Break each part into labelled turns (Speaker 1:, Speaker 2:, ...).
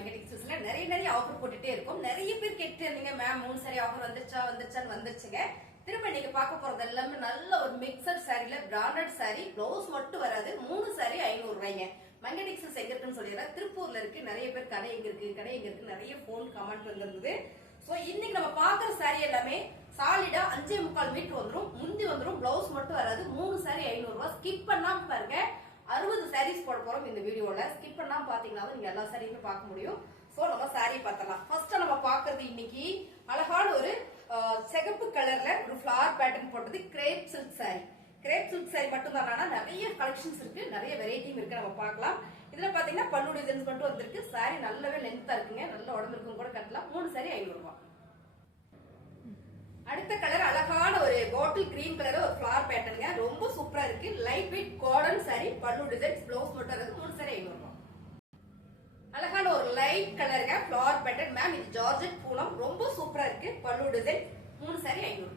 Speaker 1: மெகடிக்ஸஸ்ல நிறைய நிறைய ஆஃபர் போட்டுட்டே இருக்கும். நிறைய பேர் கேட்டு இருந்தீங்க மேம் மூணு சாரி ஆஃபர் வந்துருச்சா வந்துருச்சான்னு வந்துருச்சுங்க. திரும்ப நீங்க பார்க்க போறது எல்லாமே நல்ல ஒரு மிக்சர் சாரில பிராண்டட் சாரி ப்ளவுஸ் மட்டும் வராது மூணு சாரி ஐநூறு ரூபாய்ங்க. மெகடிக்ஸஸ் எங்க இருக்குன்னு சொல்லிடுறேன். திருப்பூர்ல இருக்கு நிறைய பேர் கடை எங்க இருக்கு கடை எங்க இருக்கு நிறைய ஃபோன் கமெண்ட் வந்திருந்தது. சோ இன்னைக்கு நம்ம பாக்குற சாரி எல்லாமே சாலிடா அஞ்சே முக்கால் மீட்டர் வந்துரும் முந்தி வந்துரும் பிளவுஸ் மட்டும் வராது மூணு சாரி ஐநூறு ரூபாய். ஸ்கிப் பண்ணாம பாருங்க அறுபது சாரீஸ் போட போறோம் இந்த வீடியோல. ஸ்கிப் பண்ணா பாத்தீங்கன்னா நீங்க எல்லா சாரியுமே பார்க்க முடியும். சோ நம்ம சாரி பார்த்தலாம் ஃபர்ஸ்ட் நம்ம பாக்குறது இன்னைக்கு அழகான ஒரு சிகப்பு கலர்ல ஒரு ஃபிளவர் பேட்டர்ன் போட்டது crepe silk sari crepe silk sari மட்டும் தான் நிறைய கலெக்ஷன்ஸ் இருக்கு. நிறைய வெரைட்டியும் இருக்கு. நம்ம பார்க்கலாம். இதுல பாத்தீங்கன்னா பல்லு டிசைன்ஸ் மட்டும் வந்திருக்கு. சாரி நல்லாவே லென்த்தா இருக்குங்க. நல்ல உடம்பு இருக்கும் கூட கட்டலாம். மூணு சாரி ஐநூறு ரூபாய் அடுத்த கலர் அழகான ஒரு பாட்டில் கிரீன் கலர் ஒரு ஃபிளவர் பேட்டர்னுங்க ரொம்ப சூப்பரா இருக்கு. Light weight garden pallu design blouse மட்டும் இருக்கு மூணு சாரி ஐநூறு அழகான ஒரு லைட் கலருங்க ஃபிளவர் பேட்டர்ன் மேம் இது ஜார்ஜெட் பூனம். ரொம்ப சூப்பரா இருக்கு. பல்லு டிசைன் மூணு சாரி ஐநூறு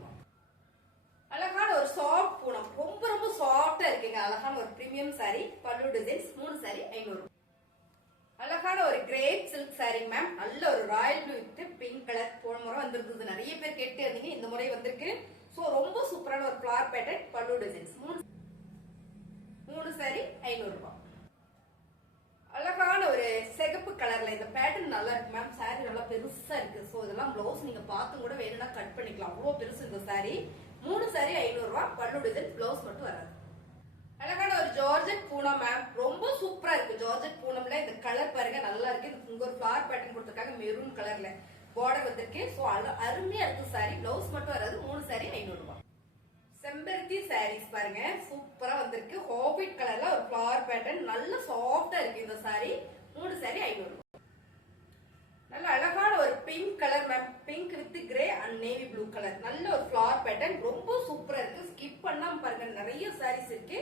Speaker 1: அழகான ஒரு சாஃப்ட் பூனம். ரொம்ப ரொம்ப சாஃப்டா இருக்குங்க. அழகான ஒரு பிரீமியம் சாரி பல்லு டிசைன்ஸ் மூணு சாரி ஐநூறு அழகான ஒரு கிரேப் சில்க் சாரி மேம் நல்ல ஒரு royal blue with pink colour போன முறை வந்திருந்தது. நிறைய பேர் கேட்டு இருந்தீங்க. இந்த முறை வந்திருக்கு. ஸோ ரொம்ப சூப்பரான ஒரு ஃபிளார் பேட்டர்ன் பல்லு டிசைன்ஸ் மூணு சாரி ஐநூறு ரூபாய் அழகான ஒரு சிகப்பு கலர்ல இந்த பேட்டர்ன் நல்லா இருக்கு மேம் சாரி நல்லா பெருசா இருக்கு சோ இதெல்லாம் பிளவுஸ் நீங்க பார்த்து கூட வேணும்னா கட் பண்ணிக்கலாம். அவ்வளவு பெருசு இந்த சாரி மூணு சாரி ஐநூறு ரூபா பல்லு டிசைன் பிளவுஸ் மட்டும் வராது. அழகான ஒரு ஜார்ஜெட் பூனம் மேம் ரொம்ப சூப்பரா இருக்கு ஜார்ஜெட் பூனம்ல. இந்த கலர் பாருங்க நல்லா இருக்கு. இங்க ஒரு ஃபிளவர் பேட்டர்ன் கொடுத்துருக்காங்க மெரூன் கலர்ல பார்டர் வந்திருக்கு. சோ அருமையா இருக்கு சாரி பிளவுஸ் மட்டும் வராது மூணு சாரி ஐநூறு ரூபாய் செம்பருத்தி சாரீஸ் பாருங்க. சூப்பரா வந்திருக்கு. ஹாபிட் கலர்ல ஒரு ஃபிளவர் பேட்டர்ன் நல்ல சாஃப்டா இருக்கு இந்த சாரி மூணு சாரி ஐநூறு நல்ல அழகான ஒரு pink colour ma'am pink with grey and navy blue colour நல்ல ஒரு ஃபிளவர் பேட்டர்ன் ரொம்ப சூப்பரா இருக்கு. ஸ்கிப் பண்ணாம பாருங்க. நிறைய சாரீஸ் இருக்கு.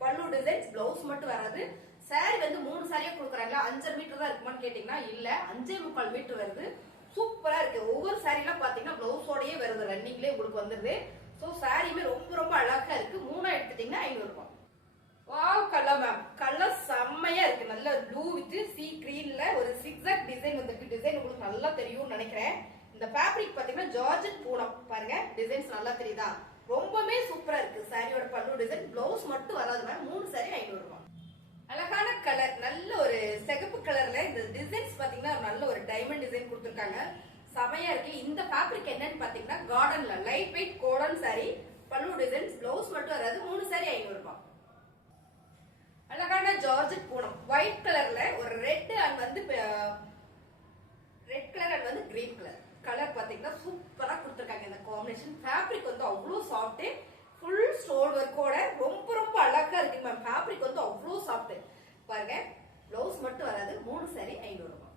Speaker 1: பல்லு டிசைன்ஸ் பிளவுஸ் மட்டும் வராது. சாரி வந்து மூணு சாரியா கொடுக்குறாங்க அஞ்சரை மீட்டர் தான் இருக்குமான்னு கேட்டீங்கன்னா இல்ல. அஞ்சே முக்கால் மீட்டர் வருது. சூப்பரா இருக்கு. ஒவ்வொரு சாரிலாம் பாத்தீங்கன்னா பிளவுஸோடயே வருது. ரன்னிங்லேயே உங்களுக்கு வந்துருது. ஸோ சாரியுமே ரொம்ப ரொம்ப அழகா இருக்கு. மூணா எடுத்துட்டீங்கன்னா ஐநூறு ரூபாய். வாவ் கலர் மேம் கலர் செம்மையா இருக்கு. நல்ல ப்ளூ வித் சி கிரீன்ல ஒரு சிக்ஸாக் டிசைன் வந்திருக்கு. டிசைன் உங்களுக்கு நல்லா தெரியும்னு நினைக்கிறேன். இந்த ஃபேப்ரிக் பாத்தீங்கன்னா ஜார்ஜெட் பூனம் பாருங்க டிசைன்ஸ் நல்லா தெரியுதா? ரொம்பவே சூப்பரா இருக்கு. சாரியோட பல்லு டிசைன் பிளவுஸ் மட்டும் வராது மேம் மூணு சாரி ஐநூறு ரூபாய். அழகான கலர் நல்ல ஒரு சிகப்பு கலர்ல இந்த டிசைன்ஸ் பாத்தீங்கன்னா நல்ல ஒரு டைமண்ட் டிசைன் கொடுத்துருக்காங்க. செமையா இருக்கு. இந்த ஃபேப்ரிக் என்னன்னு பாத்தீங்கன்னா கார்டன்ல light weight cotton sari pallu designs blouse மட்டும் வராது. மூணு சாரி ஐநூறு ரூபாய். ஜார்ஜெட் பூனம் ஒயிட் கலர்ல ஒரு ரெட் அண்ட் வந்து ரெட் கலர் அண்ட் வந்து கிரீன் கலர் கலர் பாத்தீங்கன்னா சூப்பரா கொடுத்துருக்காங்க. இந்த காம்பினேஷன் ஃபேப்ரிக் வந்து அவ்வளோ சாஃப்ட் ஃபுல் ஸ்டோன் ஒர்க்கோட ரொம்ப ரொம்ப அழகா இருக்கு மேம் ஃபேப்ரிக் வந்து அவ்வளோ சாஃப்ட் பாருங்க. ப்ளவுஸ் மட்டும் வராது. மூணு சாரி ஐநூறு ரூபாய்.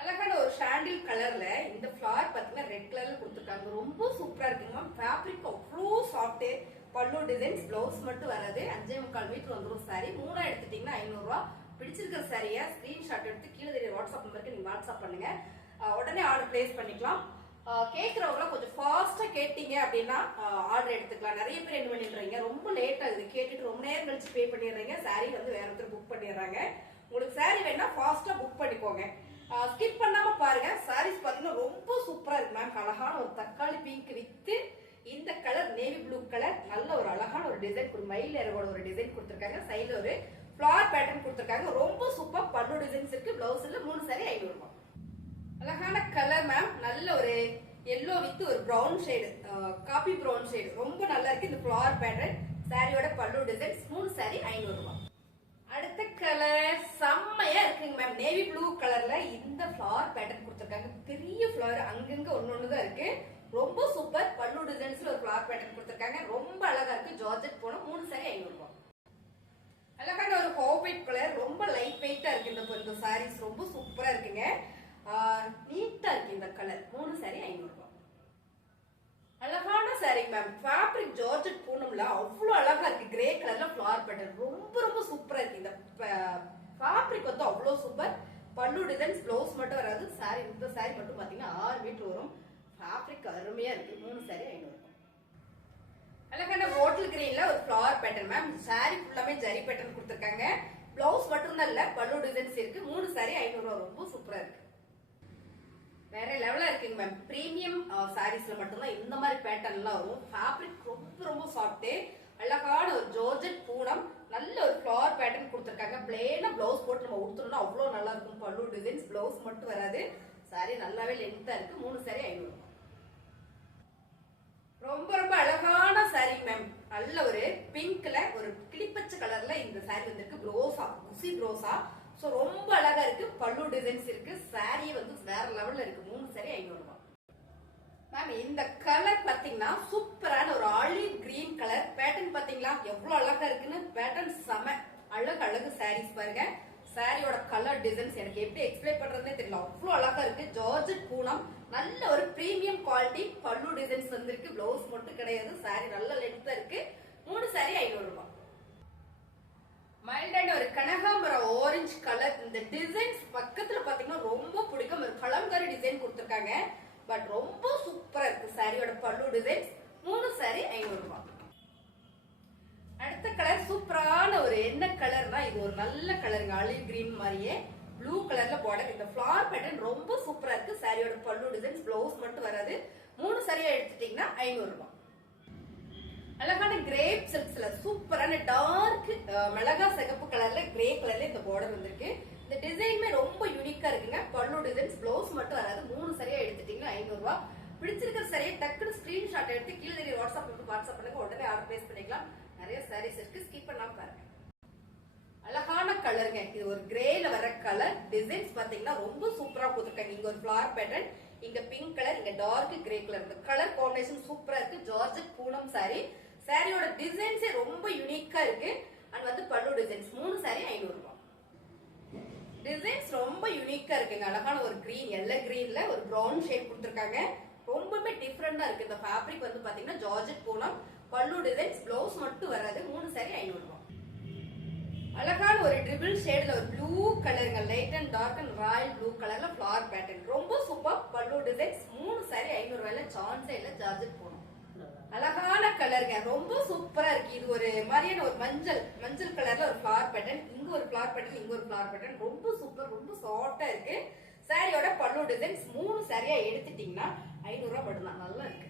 Speaker 1: அழகான ஒரு ஷாண்டில் கலர்ல இந்த ஃபிளார் பாத்தீங்கன்னா ரெட் கலர்ல கொடுத்துருக்காங்க. ரொம்ப சூப்பரா இருக்குங்க மேம் ஃபேப்ரிக் அவ்வளோ சாஃப்ட் பல்லு டிசைன்ஸ் பிளவுஸ் மட்டும் வராது. அஞ்சே முக்கால் மீட்டர் வந்துடும் சாரி மூணா எடுத்துட்டீங்கன்னா ஐநூறுரூவா பிடிச்சிருக்கிற சாரியை ஸ்கிரீன்ஷாட் எடுத்து கீழே தெரிய வாட்ஸ்அப் நம்பருக்கு நீங்க வாட்ஸ்அப் பண்ணுங்க. உடனே ஆர்டர் பிளேஸ் பண்ணிக்கலாம். கேட்குறவங்களாம் கொஞ்சம் ஃபாஸ்டா கேட்டீங்க அப்படின்னா ஆர்டர் எடுத்துக்கலாம். நிறைய பேர் என்ன பண்ணிடுறீங்க? ரொம்ப லேட் ஆகுது. கேட்டுட்டு ரொம்ப நேரம் கழிச்சு பே பண்ணிடுறீங்க. சாரி வந்து வேற ஒருத்தர் புக் பண்ணிடுறாங்க. உங்களுக்கு சாரி வேணா ஃபாஸ்டா புக் பண்ணிக்கோங்க. ஸ்கிப் பண்ணாம பாருங்க. சாரீஸ் பாத்தீங்கன்னா ரொம்ப சூப்பரா இருக்கு மேம் அழகான ஒரு தக்காளி பிங்க் வித்து இந்த கலர் நேவி ப்ளூ கலர் நல்ல ஒரு அழகான ஒரு டிசைன் ஒரு மயில் இறகோட ஒரு டிசைன் கொடுத்துருக்காங்க. சைடில் ஒரு ஃபிளவர் பேட்டர்ன் கொடுத்துருக்காங்க. ரொம்ப சூப்பர் பல்லு டிசைன்ஸ் இருக்கு. பிளவுஸ்ல மூணு சாரி ஐநூறு ரூபாய் அழகான கலர் மேம் நல்ல ஒரு எல்லோ வித் ஒரு brown shade coffee brown shade ரொம்ப நல்லா இருக்கு இந்த ஃபிளவர் பேட்டர்ன் சாரியோட பல்லு டிசைன்ஸ் மூணு சாரி ஐநூறு ரூபாய் அடுத்த கலர் செம்மையா இருக்குங்க மேம் நேவி ப்ளூ கலர்ல இந்த ஃபிளவர் பேட்டர்ன் கொடுத்துருக்காங்க. பெரிய ஃபிளவர் அங்கங்க ஒன்னொன்னு தான் இருக்கு. ரொம்ப சூப்பர் பல்லு டிசைன்ஸ்ல ஒரு ஃபிளவர் பேட்டர்ன் கொடுத்துருக்காங்க. ரொம்ப அழகா இருக்கு. ஜார்ஜெட் போன மூணு சாரி ஐநூறு ரூபாய். அழகான ஒரு ஹோபைட் கலர் ரொம்ப லைட் வெயிட்டா இருக்கு இந்த இந்த சாரீஸ் ரொம்ப சூப்பரா இருக்குங்க. நீட்டா இருக்கு இந்த கலர் மூணு சாரி ஐநூறு ரூபாய். அழகான சாரி மேம் ஃபேப்ரிக் ஜார்ஜெட் பூனம்ல அவ்வளவு அழகா இருக்கு. கிரே கலர்ல ஃபிளவர் பேட்டர்ன் ரொம்ப ரொம்ப சூப்பரா இருக்கு. இந்த ஃபேப்ரிக் வந்து அவ்வளவு சூப்பர் பல்லு டிசைன்ஸ் ப்ளவுஸ் மட்டும் வராது. சாரி இந்த சாரி மட்டும் பாத்தீங்கன்னா ஆறு மீட்டர் வரும். ஃபேப்ரிக் அருமையா இருக்கு. மூணு சாரி ஐநூறு அழகான ஹோட்டல் கிரீன்ல ஒரு ஃபிளவர் பேட்டர்ன் மேம் சாரி ஃபுல்லாமே ஜரி பேட்டர்ன் கொடுத்துருக்காங்க. பிளவுஸ் மட்டும் தான் இல்ல பல்லு டிசைன்ஸ் இருக்கு. மூணு சாரி ஐநூறு ரூபா ரொம்ப சூப்பரா இருக்கு. வேற லெவலா இருக்குங்க மேம் பிரீமியம் சாரீஸ்ல மட்டும்தான் இந்த மாதிரி பேட்டர்ன்லாம் வரும். ஃபேப்ரிக் ரொம்ப ரொம்ப சாஃப்ட்டு அழகான ஒரு ஜோர்ஜட் பூனம். நல்ல ஒரு ஃபிளவர் பேட்டர்ன் கொடுத்துருக்காங்க. பிளேனா பிளவுஸ் போட்டு நம்ம உடுத்தணும்னா அவ்வளோ நல்லா இருக்கும். பல்லு டிசைன்ஸ் பிளவுஸ் மட்டும் வராது. சாரி நல்லாவே லென்த்தா இருக்கு. மூணு சாரி ஐநூறு ரொம்ப ரொம்ப அழகான சாரி மேம் நல்ல ஒரு பிங்க்ல ஒரு கிளிப்பச்சை கலர்ல இந்த சாரி வந்திருக்கு. ப்ரோசா குசி ப்ரோசா சோ ரொம்ப அழகா இருக்கு. பல்லு டிசைன்ஸ் இருக்கு. சாரி வந்து வேற லெவல்ல இருக்கு. மூணு சாரி ஐநூறு ரூபாய். மேம் இந்த கலர் பாத்தீங்கன்னா சூப்பரான ஒரு ஆலிவ் கிரீன் கலர் பேட்டர்ன் பாத்தீங்களா? எவ்வளவு அழகா இருக்குன்னு பேட்டர்ன் செம அழகு அழகு சாரீஸ் பாருங்க. சாரியோட கலர் டிசைன்ஸ் எனக்கு எப்படி எக்ஸ்பிளைன் பண்றதுனே தெரியல. அவ்வளவு அழகா இருக்கு. ஜார்ஜட் பூனம் நல்ல ஒரு பிரீமியம் குவாலிட்டி பல்லு டிசைன்ஸ் வந்திருக்கு. பிளவுஸ் மட்டும் கிடையாது. சாரி நல்ல லென்த்தா இருக்கு. மூணு சாரி ஐநூறு ரூபாய் மைல்டான ஒரு கனகாம்பரம் ஆரஞ்சு கலர் இந்த டிசைன்ஸ் பக்கத்துல பாத்தீங்கன்னா ரொம்ப பிடிக்கும். ஒரு கலம்காரி டிசைன் கொடுத்துருக்காங்க. பட் ரொம்ப சூப்பரா இருக்கு சாரியோட பல்லு டிசைன்ஸ் மூணு சாரி ஐநூறு ரூபாய் அடுத்த கலர் சூப்பரான ஒரு என்ன கலர்னா இது ஒரு நல்ல கலருங்க ஆலிவ் கிரீன் மாதிரியே ப்ளூ கலர்ல பார்டர் இந்த ஃபிளார் பேட்டர்ன் ரொம்ப சூப்பரா இருக்கு. சாரியோட பல்லு டிசைன்ஸ் பிளவுஸ் மட்டும் வராது. மூணு சரியா எடுத்துட்டீங்கன்னா ஐநூறு ரூபாய். அழகான கிரேப் சில்க்ஸ்ல சூப்பரான டார்க் மிளகா சிகப்பு கலர்ல கிரே கலர்ல இந்த பார்டர் வந்திருக்கு. இந்த டிசைனுமே ரொம்ப யூனிக்கா இருக்குங்க. பல்லு டிசைன்ஸ் பிளவுஸ் மட்டும் வராது. மூணு சரியா எடுத்துட்டீங்கன்னா ஐநூறு ரூபாய். பிடிச்சிருக்கிற சரியா டக்குனு ஸ்கிரீன்ஷாட் எடுத்து கீழே தெரிய வாட்ஸ்அப் வாட்ஸ்அப் பண்ணுங்க. உடனே ஆர்டர் பிளேஸ் பண்ணிக்கலாம். நிறைய சாரீஸ் இருக்கு. ஸ்கிப் பண்ணாம பாருங்க. அழகான கலருங்க. இது ஒரு கிரேல வர கலர் டிசைன்ஸ் பாத்தீங்கன்னா ரொம்ப சூப்பரா கொடுத்துருக்காங்க. இங்க ஒரு ஃபிளவர் பேட்டர்ன் இங்க பிங்க் கலர் இங்க டார்க் கிரே கலர் இந்த கலர் காம்பினேஷன் சூப்பரா இருக்கு. ஜார்ஜட் பூனம் சாரி சாரியோட டிசைன்ஸே ரொம்ப யூனிக்கா இருக்கு. அண்ட் வந்து பல்லு டிசைன்ஸ் மூணு சாரி ஐநூறு ரூபாய். டிசைன்ஸ் ரொம்ப யூனிக்கா இருக்குங்க. அழகான ஒரு கிரீன் எல்லோ கிரீன்ல ஒரு ப்ரௌன் ஷேட் கொடுத்துருக்காங்க. ரொம்பவே டிஃப்ரெண்டா இருக்கு. இந்த ஃபேப்ரிக் வந்து பாத்தீங்கன்னா ஜார்ஜட் பூனம் பல்லு டிசைன்ஸ் பிளவுஸ் மட்டும் வராது. மூணு சாரி ஐநூறு ரூபாய். அழகான ஒரு ட்ரிபிள் ஷேடில் ஒரு ப்ளூ கலருங்க light and dark and royal blue கலரில் ஃபிளவர் பேட்டர்ன் ரொம்ப சூப்பர் பல்லு டிசைன்ஸ் மூணு சாரி ஐநூறு ரூபாயில சான்ஸே இல்லை ஜார்ஜெட் போகணும் அழகான கலருங்க ரொம்ப சூப்பரா இருக்கு. இது ஒரு மாதிரியான ஒரு மஞ்சள் மஞ்சள் கலர்ல ஒரு ஃபிளவர் பேட்டர்ன் இங்க ஒரு ஃபிளவர் பேட்டர்ன் இங்க ஒரு ஃபிளவர் பேட்டர்ன் ரொம்ப சூப்பர் ரொம்ப சாஃப்டா இருக்கு. சாரியோட பல்லு டிசைன்ஸ் மூணு சாரியா எடுத்துட்டீங்கன்னா ஐநூறு ரூபாய் மட்டும்தான். நல்லா இருக்கு.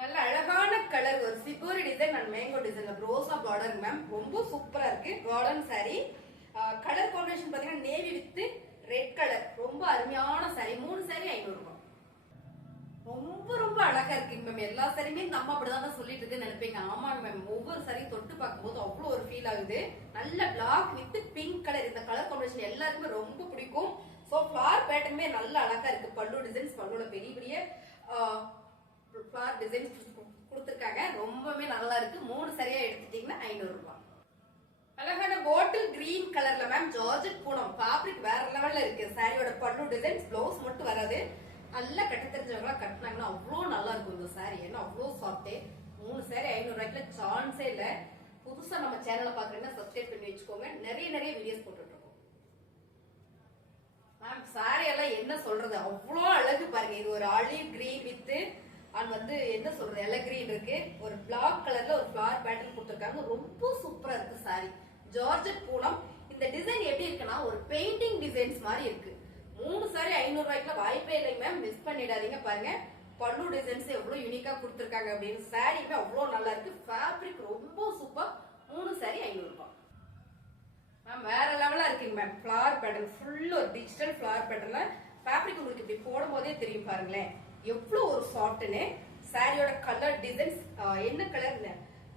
Speaker 1: நல்ல அழகான கலர் ஒரு சிப்பூரி டிசைன் அண்ட் மேங்கோ டிசைன் ரோசா பார்டர் மேம் ரொம்ப சூப்பரா இருக்கு. கார்டன் சாரி கலர் காம்பினேஷன் பாத்தீங்கன்னா நேவி வித் ரெட் கலர் ரொம்ப அருமையான சாரி மூணு சாரி ஐநூறு ரூபாய். ரொம்ப ரொம்ப அழகா இருக்கு மேம் எல்லா சாரியுமே நம்ம அப்படிதான் சொல்லிட்டு இருக்குன்னு நினைப்பீங்க. ஆமாங்க மேம் ஒவ்வொரு சாரி தொட்டு பார்க்கும்போது அவ்வளவு ஒரு ஃபீல் ஆகுது. நல்ல பிளாக் வித் பிங்க் கலர் இந்த கலர் காம்பினேஷன் எல்லாருக்குமே ரொம்ப பிடிக்கும். ஸோ ஃபிளார் பேட்டர்னுமே நல்ல அழகா இருக்கு. பல்லு டிசைன்ஸ் பல்லுல பெரிய பெரிய ஃப்ளவர் டிசைன்ஸ் கொடுத்துருக்காங்க. ரொம்பவே நல்லா இருக்கு. மூணு சரியா எடுத்துட்டீங்கன்னா ஐநூறு ரூபாய் அழகான பாட்டில் கிரீன் கலர்ல மேம் ஜார்ஜட் பூனம். ஃபேப்ரிக் வேற லெவல்ல இருக்கு. சாரியோட பல்லு டிசைன்ஸ் ப்ளவுஸ் மட்டும் வராது. நல்லா கட்ட தெரிஞ்சவங்களா கட்டினாங்கன்னா அவ்வளோ நல்லா இருக்கும் இந்த சாரி ஏன்னா அவ்வளோ சாஃப்டே மூணு சாரி ஐநூறு சான்ஸே இல்லை. புதுசா நம்ம சேனலை பாக்குறீங்கன்னா சப்ஸ்கிரைப் பண்ணி வச்சுக்கோங்க. நிறைய நிறைய வீடியோஸ் போட்டுட்டு இருக்கோம். மேம் சாரி எல்லாம் என்ன சொல்றது? அவ்வளோ அழகு பாருங்க. இது ஒரு ஆலிவ் கிரீன் வித்து அண்ட் வந்து என்ன சொல்றது எல்லாம் கிரீன் இருக்கு. ஒரு பிளாக் கலர்ல ஒரு ஃபிளவர் பேட்டர்ன் கொடுத்துருக்காங்க. ரொம்ப சூப்பரா இருக்கு சாரி ஜார்ஜட் பூனம் இந்த டிசைன் எப்படி இருக்குன்னா ஒரு பெயிண்டிங் டிசைன்ஸ் மாதிரி இருக்கு. மூணு சாரி ஐநூறு ரூபாய்க்குல வாய்ப்பே இல்லை மேம் மிஸ் பண்ணிடாதீங்க பாருங்க. பல்லு டிசைன்ஸ் எவ்வளவு யூனிக்கா கொடுத்துருக்காங்க அப்படின்னு. சாரியுமே அவ்வளவு நல்லா இருக்கு. ஃபேப்ரிக் ரொம்ப சூப்பர் மூணு சாரி ஐநூறு ரூபாய். மேம் வேற லெவலா இருக்குங்க மேம் ஃபிளவர் பேட்டர்ன் ஃபுல் ஒரு டிஜிட்டல் ஃபிளவர் பேட்டர்ல ஃபேப்ரிக் உங்களுக்கு இப்படி போடும் போதே தெரியும் பாருங்களேன். எவ்வளோ ஒரு சாஃப்ட்னு சாரியோட கலர் டிசைன்ஸ் என்ன கலர்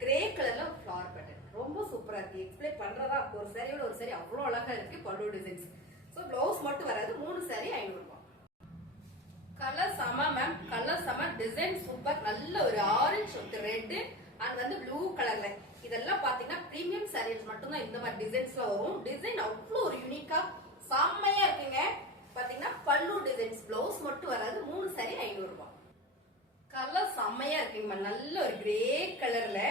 Speaker 1: கிரே கலர்ல ஃபிளவர் பேட்டர்ன் ரொம்ப சூப்பரா இருக்கு. எக்ஸ்பிளைன் பண்றதா ஒரு சாரியோட ஒரு சாரி அவ்வளோ அழகா இருக்கு பல்லு டிசைன்ஸ் ஸோ பிளவுஸ் மட்டும் வராது மூணு சாரி ஐநூறு ரூபாய். கலர் சம மேம் கலர் சம டிசைன் சூப்பர் நல்ல ஒரு ஆரஞ்சு வித் அண்ட் வந்து ப்ளூ கலர்ல இதெல்லாம் பாத்தீங்கன்னா பிரீமியம் சாரீஸ் மட்டும்தான் இந்த மாதிரி டிசைன்ஸ்லாம் வரும். டிசைன் அவ்வளோ ஒரு யூனிக்கா செம்மையா இருக்குங்க. பாத்தீங்கன்னா பல்லு டிசைன்ஸ் பிளவுஸ் மட்டும் வராது மூணு சாரி ஐநூறு ரூபாய் கலர் செம்மையா இருக்குங்க நல்ல ஒரு கிரே கலர்ல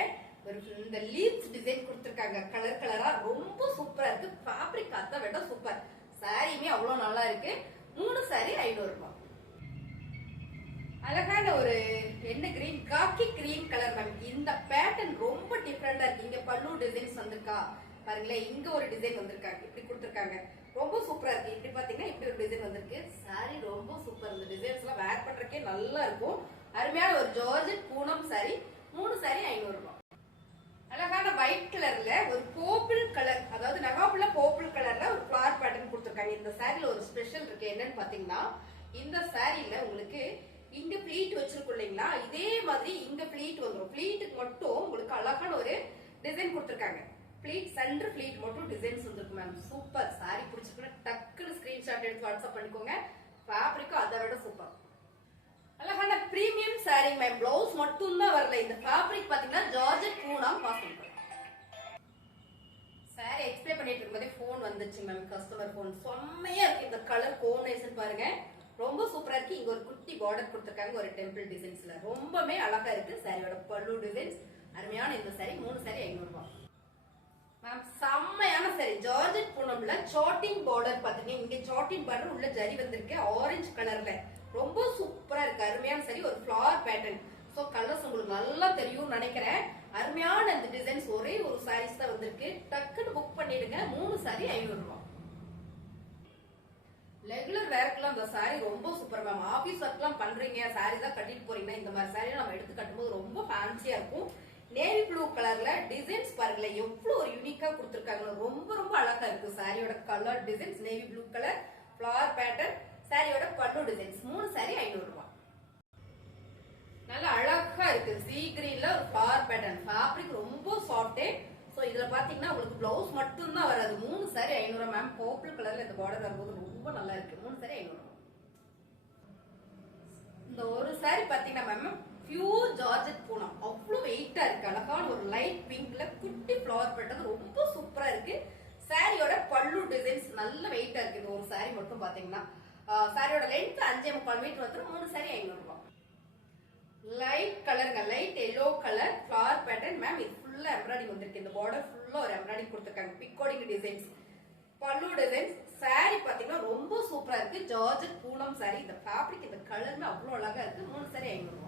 Speaker 1: ஒரு இந்த லீவ்ஸ் டிசைன் கொடுத்துருக்காங்க. கலர் கலரா ரொம்ப சூப்பரா இருக்கு. ஃபேப்ரிக் அதை விட சூப்பர் சாரியுமே அவ்வளவு நல்லா இருக்கு. மூணு சாரி ஐநூறு ரூபாய் அழகான ஒரு என்ன green khaki green colour ma'am இந்த பேட்டர்ன் ரொம்ப டிஃப்ரெண்டா இருக்கு. இங்க பல்லு டிசைன்ஸ் வந்திருக்கா. பாருங்களேன் இங்க ஒரு டிசைன் வந்திருக்காங்க இப்படி கொடுத்துருக்காங்க. ரொம்ப சூப்பரா இருக்கு. இப்படி பாத்தீங்கன்னா இப்படி ஒரு டிசைன் வந்திருக்கு. சாரி ரொம்ப சூப்பர் இந்த டிசைன்ஸ் எல்லாம் வேர் பண்றக்கே நல்லா இருக்கும். அருமையான ஒரு ஜார்ஜ் பூனம் சாரி மூணு சாரி ஐநூறு ரூபாய் அழகான ஒயிட் கலர்ல ஒரு போப்பிள் கலர் அதாவது நகாப்புல போப்பிள் கலர்ல ஒரு ஃபிளவர் பேட்டர்ன் கொடுத்துருக்காங்க. இந்த சாரில ஒரு ஸ்பெஷல் இருக்கு. என்னன்னு பாத்தீங்கன்னா இந்த சாரியில உங்களுக்கு இங்க ப்ளீட் வச்சிருக்கும் இல்லைங்களா? இதே மாதிரி இங்க ப்ளீட் வந்துடும் ப்ளீட்டுக்கு மட்டும் உங்களுக்கு அழகான ஒரு டிசைன் கொடுத்துருக்காங்க. ப்ளீட் சென்டர் ப்ளீட் மட்டும் டிசைன்ஸ் வந்திருக்கு மேம் சூப்பர் சாரி பிடிச்சிருக்குன்னா டக்குன்னு ஸ்கிரீன்ஷாட் எடுத்து வாட்ஸ்அப் பண்ணிக்கோங்க. ஃபேப்ரிக்கும் அதை விட சூப்பர் அழகான பிரீமியம் சாரி மேம் பிளவுஸ் மட்டும் தான் வரல. இந்த ஃபேப்ரிக் பாத்தீங்கன்னா georgette Poonam possible sari explain பண்ணிட்டு இருக்கும்போதே ஃபோன் வந்துச்சு மேம் கஸ்டமர் ஃபோன் செம்மையா இருக்கு. இந்த கலர் கோனேஷன் பாருங்க. ரொம்ப சூப்பரா இருக்கு. இங்க ஒரு குட்டி பார்டர் கொடுத்துருக்காங்க ஒரு டெம்பிள் டிசைன்ஸ்ல ரொம்பவே அழகா இருக்கு. சாரியோட பல்லு டிசைன்ஸ் அருமையான இந்த சாரி மூணு சாரி ஐநூறு ரூபாய். மேம் செம்மையான சரி ஜார்ஜெட் பூனம்ல சாட்டிங் பார்டர் பாத்தீங்கன்னா இங்க சாட்டிங் பார்டர் உள்ள ஜரி வந்திருக்கு. ஆரஞ்சு கலர்ல ரொம்ப சூப்பரா இருக்கு. அருமையான சரி ஒரு ஃபிளவர் பேட்டர்ன் சோ கலர்ஸ் உங்களுக்கு நல்லா தெரியும்னு நினைக்கிறேன். அருமையான இந்த டிசைன்ஸ் ஒரே ஒரு சாரீஸ் தான் வந்திருக்கு. டக்குன்னு புக் பண்ணிடுங்க. மூணு சாரி ஐநூறு ரூபா ரெகுலர் வேர்க்கெல்லாம் இந்த சாரி ரொம்ப சூப்பர் மேம் ஆபீஸ் ஒர்க்லாம் பண்றீங்க. சாரி தான் கட்டிட்டு போறீங்க. இந்த மாதிரி சாரி நம்ம எடுத்து கட்டும்போது ரொம்ப ஃபேன்சியா இருக்கும். நேவி ப்ளூ கலர்ல டிசைன்ஸ் பாருங்களேன் எவ்வளவு ஒரு யூனிக்கா கொடுத்துருக்காங்க ரொம்ப ரொம்ப அழகா இருக்கு. சாரியோட colour designs navy blue colour flower pattern சாரியோட பல்லு டிசைன்ஸ் மூணு சாரி ஐநூறு ரூபாய் நல்லா அழகா இருக்கு. சீ கிரீன்ல ஒரு ஃபிளவர் பேட்டர்ன் ஃபேப்ரிக் ரொம்ப சாஃப்டே ஸோ இதுல பாத்தீங்கன்னா உங்களுக்கு பிளவுஸ் மட்டும்தான் வராது. மூணு சாரி ஐநூறு மேம் பர்பிள் கலர்ல இந்த பார்டர் வரும்போது ரொம்ப நல்லா இருக்கு. மூணு சாரி ஐநூறு இந்த ஒரு சாரி பாத்தீங்கன்னா மேம் பியூர் ஜார்ஜெட் வெயிட்டா இருக்கு. அழகான ஒரு லைட் பிங்க்ல குட்டி ஃபிளவர் பட்டது ரொம்ப சூப்பரா இருக்கு. சாரியோட பல்லு டிசைன்ஸ் நல்ல வெயிட்டா இருக்கு. இந்த ஒரு சாரி மட்டும் பாத்தீங்கன்னா சாரியோட லென்த் அஞ்சே முக்கால் மீட்டர் வந்து மூணு சாரி ஐநூறு ரூபாய் லைட் கலருங்க light yellow colour flower pattern ma'am இது ஃபுல்லா எம்ப்ராய்டிங் வந்திருக்கு. இந்த பார்டர் ஃபுல்லா ஒரு எம்ப்ராய்டிங் கொடுத்துருக்காங்க. Picoting designs pallu designs sari பாத்தீங்கன்னா ரொம்ப சூப்பரா இருக்கு. ஜார்ஜெட் பூனம் சாரி இந்த ஃபேப்ரிக் இந்த கலருமே அவ்வளோ அழகா இருக்கு. மூணு சாரி ஐநூறு ரூபாய்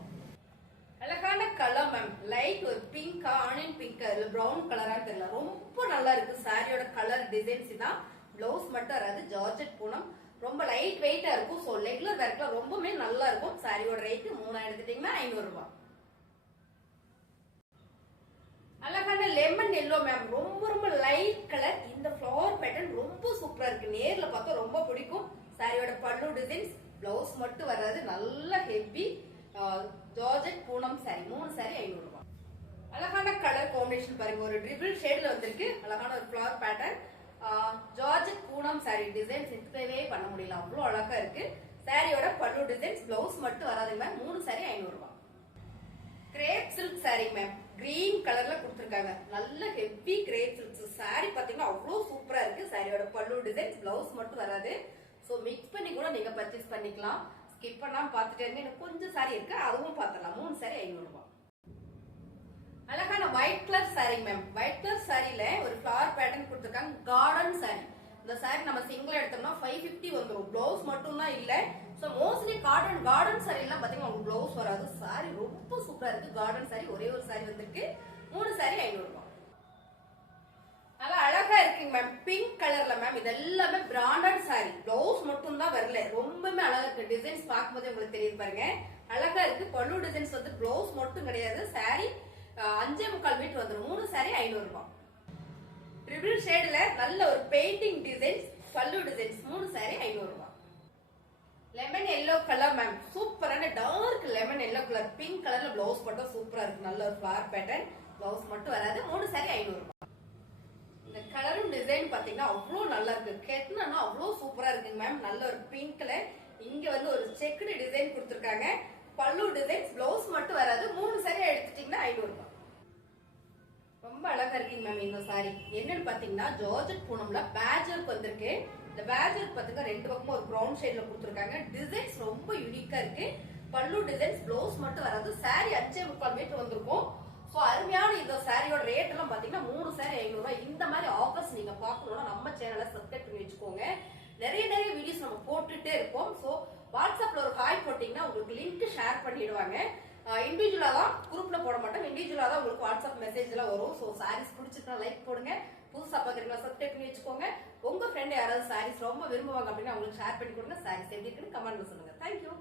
Speaker 1: அழகான கலர் மேம் லைட் ஒரு பிங்கா ஆனியன் பிங்கா இல்ல ப்ரௌன் கலரா தெரியல. ரொம்ப நல்லா இருக்கு. சாரியோட கலர் டிசைன்ஸ் தான் பிளவுஸ் மட்டும் வராது ஜார்ஜெட் பூனம். ரொம்ப லைட் வெயிட்டா இருக்கும். ஸோ ரெகுலர் வேர்க்ல ரொம்பவே நல்லா இருக்கும். சாரியோட ரேட் மூணாயிரம் எடுத்துட்டீங்கன்னா ஐநூறு ரூபாய் அழகான லெமன் எல்லோ மேம் ரொம்ப ரொம்ப லைட் கலர் இந்த ஃப்ளவர் பேட்டர்ன் ரொம்ப சூப்பரா இருக்கு. நேர்ல பார்த்தா ரொம்ப பிடிக்கும். சாரியோட பல்லு டிசைன்ஸ் பிளவுஸ் மட்டும் வராது நல்ல ஹெவி ஜார்ஜெட் பூனம் சாரி மூணு சாரி ஐநூறு ரூபாய் அழகான கலர் காம்பினேஷன் பாருங்க ஒரு ட்ரிபிள் ஷேட்ல வந்திருக்கு. அழகான ஒரு flower pattern georgette Poonam sari designs எக்ஸ்பிளைனே பண்ண முடியல. அவ்வளோ அழகா இருக்கு. சாரியோட பல்லு டிசைன்ஸ் பிளவுஸ் மட்டும் வராதுங்க மேம் மூணு சாரி ஐநூறு ரூபாய் crepe silk sari ma'am green கலர்ல கொடுத்துருக்காங்க. நல்ல ஹெவி கிரேப் சில்க் சாரி பாத்தீங்கன்னா அவ்வளவு சூப்பரா இருக்கு. சாரியோட பல்லு டிசைன்ஸ் பிளவுஸ் மட்டும் வராது. ஸோ மிக்ஸ் பண்ணி கூட நீங்க பர்ச்சேஸ் பண்ணிக்கலாம். ஸ்கிப் பண்ணாம பாத்துட்டே எனக்கு கொஞ்சம் சாரி இருக்கு அதுவும் பாத்திரலாம் மூணு சாரி ஐநூறு ரூபாய் அழகான white colour sari ma'am white colour சாரியில ஒரு ஃபிளவர் பேட்டர்ன் கொடுத்துருக்காங்க கார்டன் சாரி இந்த சாரி நம்ம சிங்கிள் எடுத்தோம்னா ஃபைவ் ஃபிஃப்டி வந்துடும் பிளவுஸ் மட்டும் தான் இல்லை. ஸோ மோஸ்ட்லி கார்டன் கார்டன் சாரிலாம் பார்த்தீங்கன்னா உங்களுக்கு பிளவுஸ் வராது. சாரி ரொம்ப சூப்பராக இருக்கு. கார்டன் சாரி ஒரே ஒரு சாரி வந்திருக்கு. மூணு சாரி ஐநூறு ரூபாய் நல்லா அழகா இருக்குங்க மேம் பிங்க் மேம் இது எல்லாமே பிராண்டட் சாரி பிளவுஸ் மட்டும் தான் வரல. ரொம்பவே அழகா இருக்கு. டிசைன்ஸ் பார்க்கும்போது உங்களுக்கு தெரியுது பாருங்க. அழகா இருக்கு. பல்லு டிசைன்ஸ் வந்து பிளவுஸ் மட்டும் கிடையாது. சாரி அஞ்சே முக்கால் மீட்டர் வந்துடும் மூணு சாரி ஐநூறு ரூபாய். ட்ரிபிள் ஷேட்ல நல்ல ஒரு பெயிண்டிங் டிசைன்ஸ் பல்லு டிசைன்ஸ் மூணு சாரி ஐநூறு ரூபாய். லெமன் எல்லோ கலர் மேம் சூப்பரான dark lemon yellow colour pink கலர்ல பிளவுஸ் மட்டும் சூப்பரா இருக்கு. நல்ல ஒரு ஃபிளார் பேட்டர்ன் பிளவுஸ் மட்டும் வராது. மூணு சாரி ஐநூறு இந்த கலரும் டிசைன் பாத்தீங்கன்னா அவ்வளோ நல்லா இருக்கு. கெட்னா அவ்வளோ சூப்பரா இருக்குங்க மேம் நல்ல ஒரு பிங்க்ல இங்க வந்து ஒரு செக்குடு டிசைன் கொடுத்துருக்காங்க. பல்லு டிசைன்ஸ் பிளவுஸ் மட்டும் வராது. மூணு சாரி எடுத்துட்டீங்கன்னா ஐநூறு ரூபாய் ரொம்ப அழகா இருக்கீங்க மேம் இந்த சாரி என்னன்னு பாத்தீங்கன்னா ஜார்ஜட் பூனம்ல பேட்ச் வந்திருக்கு. இந்த பேட்ச் ஒர்க் பாத்தீங்கன்னா ரெண்டு பக்கமும் ஒரு ப்ரௌன் ஷேட்ல கொடுத்துருக்காங்க. டிசைன்ஸ் ரொம்ப யூனிக்கா இருக்கு. பல்லு டிசைன்ஸ் பிளவுஸ் மட்டும் வராது. சாரி அஞ்சே முக்கால் மீட்டர் வந்திருக்கும். ஸோ அருமையான இந்த சாரியோட ரேட் எல்லாம் பாத்தீங்கன்னா மூணு சாரி ஐநூறு ரூபாய் இந்த மாதிரி ஆஃபர்ஸ் நீங்க பார்க்கணும்னா நம்ம சேனலை சப்ஸ்கிரைப் பண்ணி வச்சுக்கோங்க. நிறைய நிறைய வீடியோஸ் நம்ம போட்டுட்டே இருப்போம். ஸோ வாட்ஸ்அப்ல ஒரு ஹாய் போட்டீங்கன்னா உங்களுக்கு லிங்க் ஷேர் பண்ணிடுவாங்க. இண்டிவிஜுவலா தான் குரூப்ல போட மாட்டோம். இண்டிவிஜுவலா தான் உங்களுக்கு வாட்ஸ்அப் மெசேஜ்ல வரும். ஸோ சாரீஸ் பிடிச்சிருக்கா லைக் போடுங்க. புதுசா பாக்குறீங்களா சப்ஸ்கிரைப் பண்ணி வச்சுக்கோங்க. உங்க ஃப்ரெண்ட் யாராவது சாரீஸ் ரொம்ப விரும்புவாங்க அப்படின்னா அவங்களுக்கு ஷேர் பண்ணி கொடுங்க. சாரீஸ் எப்படி இருக்குன்னு கமெண்ட்ல சொல்லுங்க. தேங்க்யூ